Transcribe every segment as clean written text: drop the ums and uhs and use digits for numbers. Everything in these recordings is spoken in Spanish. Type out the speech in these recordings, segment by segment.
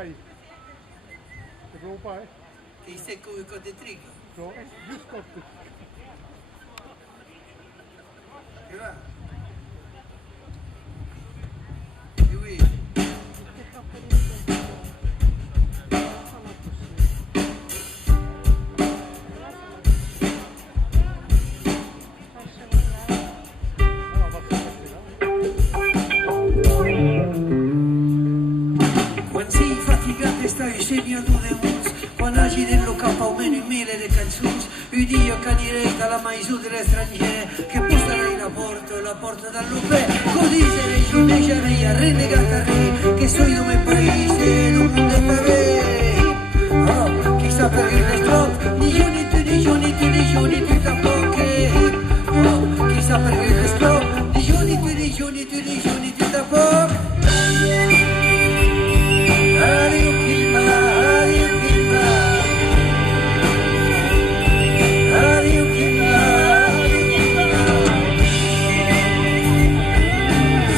jäi. Det beror på. Che stai come con de trigo. Så, just gott. Hyvä. Jui. Quan sigui fatigat estar genial de munts, quan hagi d'enlocar pau meno mille de cançons, un dia canirei dalla maisù dell'estranger, che posarei la porta dall'upè, così sarei giù ne jarei a renegat a re, che soy do meu país e do mundo e parei. Oh, chissà per il restrot, ni io ni tu, ni io ni tu, ni io ni tu tampoco. Oh, chissà per il restrot, ni io ni tu, ni io ni tu, ni io ni tu tampoco. Radio Kimba, Radio Kimba, Radio Kimba, Radio Kimba.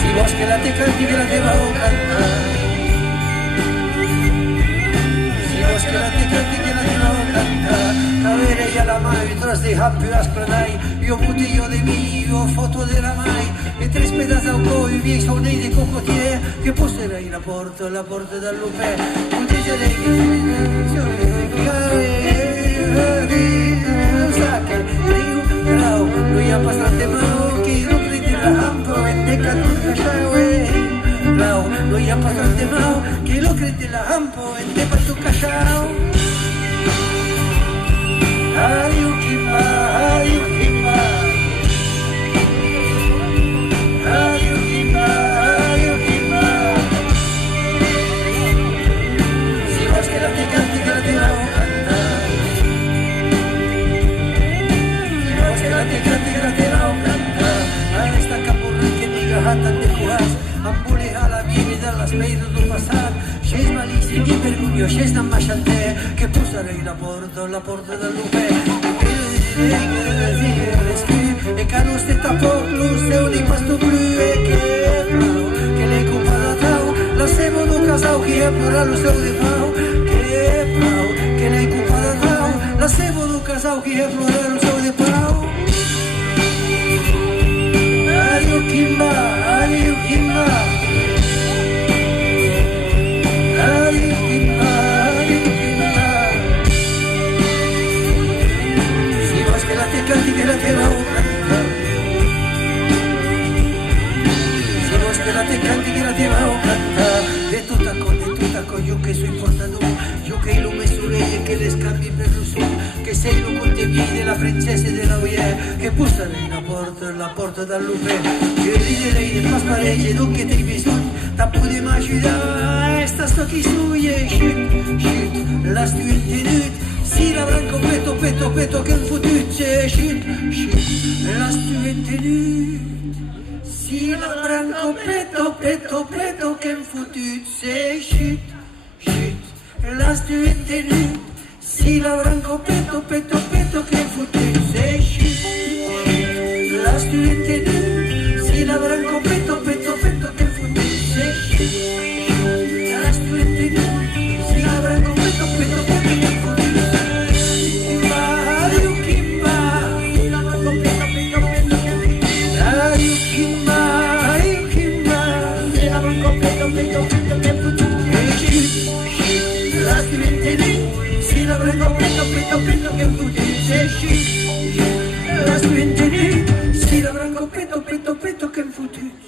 Si vos que la te canti que la te va a cantar, si vos que la te canti que la te va a cantar, avere ya la mai tras de happy aspranai, io butillo de mi, io foto de la mai, e tres pedazos al coi, miei sonei de cocotier, che posterei la porta dall'upè, utilizerei che bravo, lui ha bastante mao, che lo crede la hampo, e te caduca ciao, bravo, lui ha bastante mao, che lo crede la hampo, e te caduca ciao. Radio Kimba, Radio Kimba, Radio Kimba, Radio Kimba. Si vos que la te canti que la te va a cantar, si vos que la te canti que la te va a cantar, a esta capurra que diga hatan de juas, ambule a la viene dalla spesa do passat, scès malissimo di vergogno, scès da machanter, che posarei la porta dall'upè, e che non stai tappo, non sei un impasto blu, e che lei compa la tau, la semo do casau, che è plura lo seu de pau, che lei compa la tau, la semo do casau, che è plura lo seu de pau. Radio Kimba, Radio Kimba, Radio Kimba, Radio Kimba. Si vos que la te canti que la te va a cantar, si vos que la te canti que la te va a cantar, de tutta con io che soy portador, io che lo mesurei e che le scambi per lo su, che sei lo conteviei della princesa e della oie, che posarei la porta dall'upè, che riderei del pasparegge, non che te bisogno, t'appu de m'ajudar, sta sto chi suie, shit, la stu intinut, si la branco peto, che un fotut, shit, la stu intinut, si la branco peto, che un fotut, shit, la stu intinut, si la branco peto, che un fotut, shit, la stu intinut, si la branco peto, che un fotut, la stu intinut, si la branco peto, che un fotut. Radio Kimba, Radio Kimba, Radio Kimba, si la branco peto, che un fotut. La stu intinut, si la branco peto, che un fotut. La stu intinut, si la branco peto, che un fotut.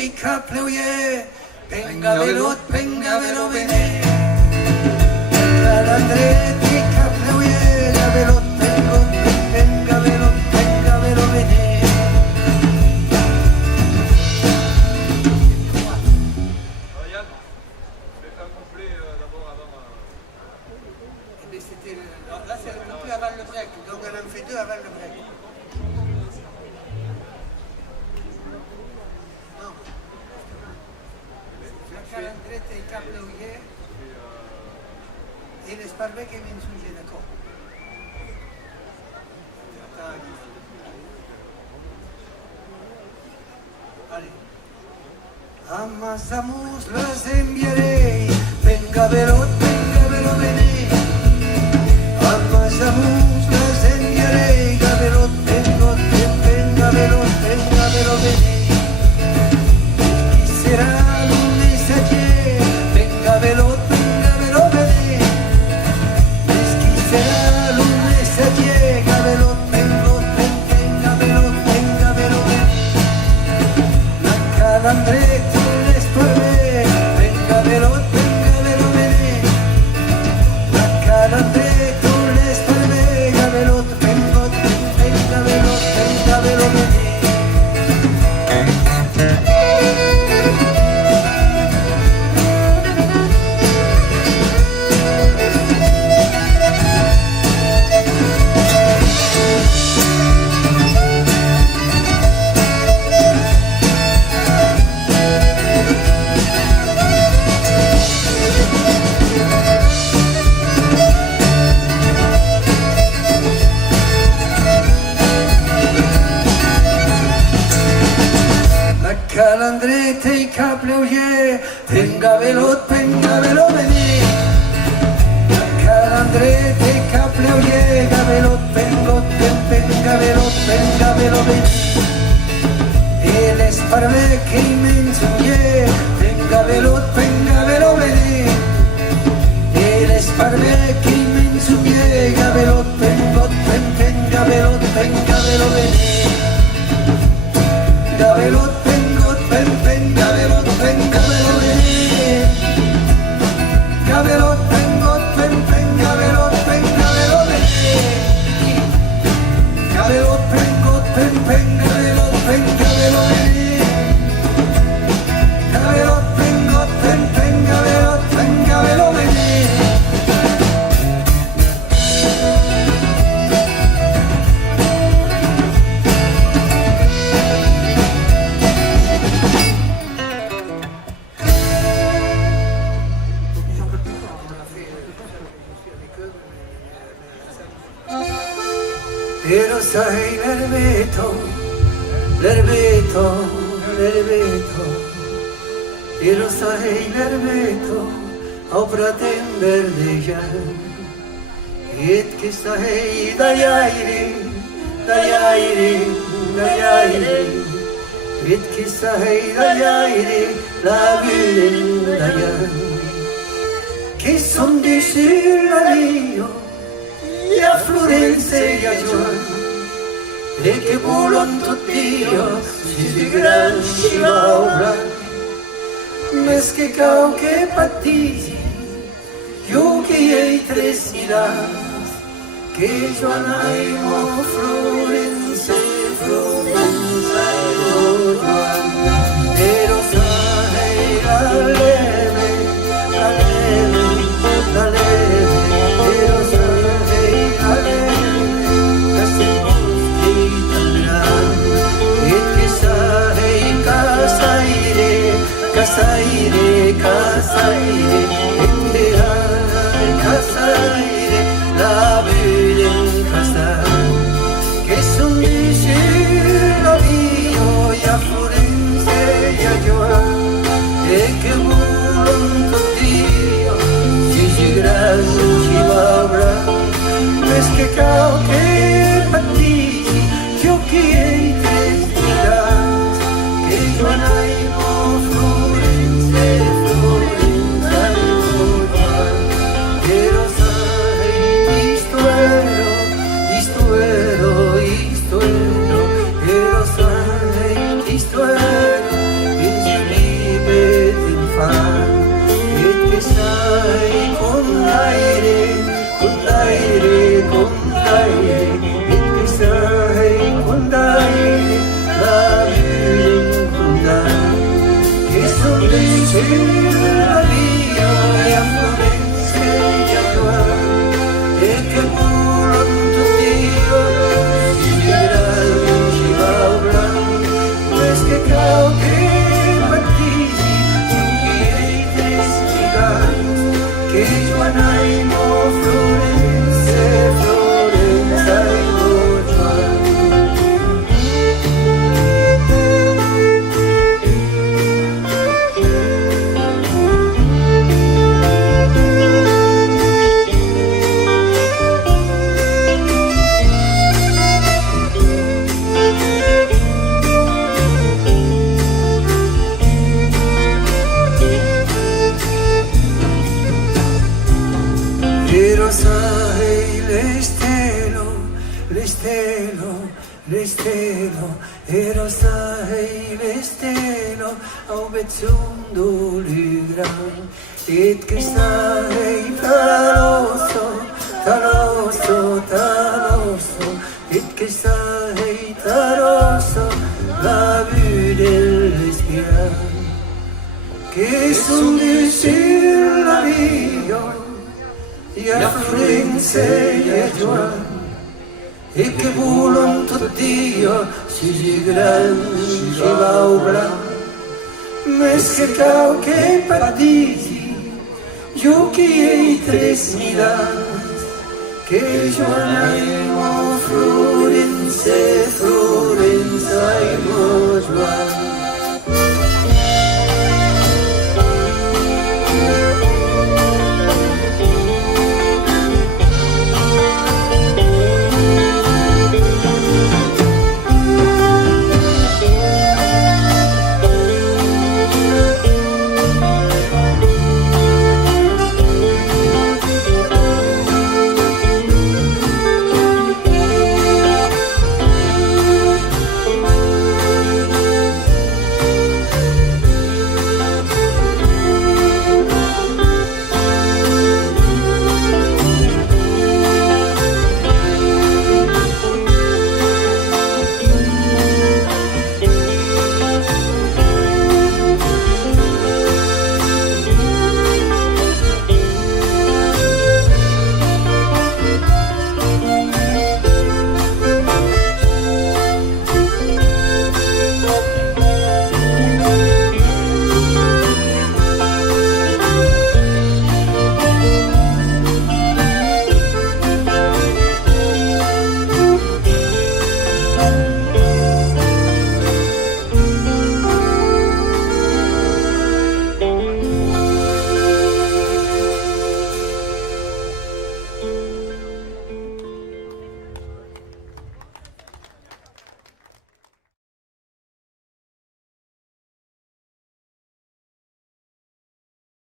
i capleuie, venga velot, venga velo vene. Calandrete i capleuie, la velot, venga velot, venga velo vene. Là, c'est le plus avant le break, donc on en fait deux avant le break. Non. La calandreta i capleuie e l'esparve che mi insurge d'accord. Allez. Amasamos las enviaré, venga velot, vene. Amasamos las enviaré, gavelot, venga velot, vene. Chi será un messager, venga velot, velo vene. Chi será un messager, gavelot, venga velo vene. La calandreta les parve, venga velot, velo vene. La calandreta les parve, gavelot, venga velo vene. Calandrete i capleuie, venga velot, velo vene. La calandrete i capleuie, gavelot, venga velo vene. E l'esparve che m'insugne, venga velot, velo vene. E l'esparve che m'insugne, gavelot, venga velo vene. Gavelot, venga velot, venga velo vene. Gavelot, venga velot, venga velo vene. Gavelot, venga velot, venga velo vene. Gavelot, venga velot, venga velo vene. Pero sai l'erbeto, pero sai l'erbeto, au pretender de ja. Et che sai d'aire, et che sai d'aire, la ville d'allà. Che son di sur Rio, e a Florenze e a Giovanni, e che volon tutti io, si gran si laura, mes che cau che patisi, io che ei tres miras, che Joanai mo Florenze, e Giovanni, pero sai la leve, pero sai la leve, casaire, la vede in casa, che son di cielo io, e a Florenze e a Giovanni, e che volon tutti io, si grande ci va, mes che cao che patiti, io che tre stilas, che Giovanni mo Florenze, pero sai isto ero, pero sai isto ero, la via e a Florenza e a Tua e che volonto Dio si grandi va urlando mas che cau che battisi che ei tres giganti che Joanaimo Florenza Florenza e Ero sai le stelo au bezzundo ligran et che stai taloso taloso taloso et che stai taloso la vue dell'espiar che son de la via e a Florenza e a Giovanni e che volonto Dio si grandi va ubla mes che cau che paradisi io che ei tres miras che Joanaimo Florenza Florenza e Mojua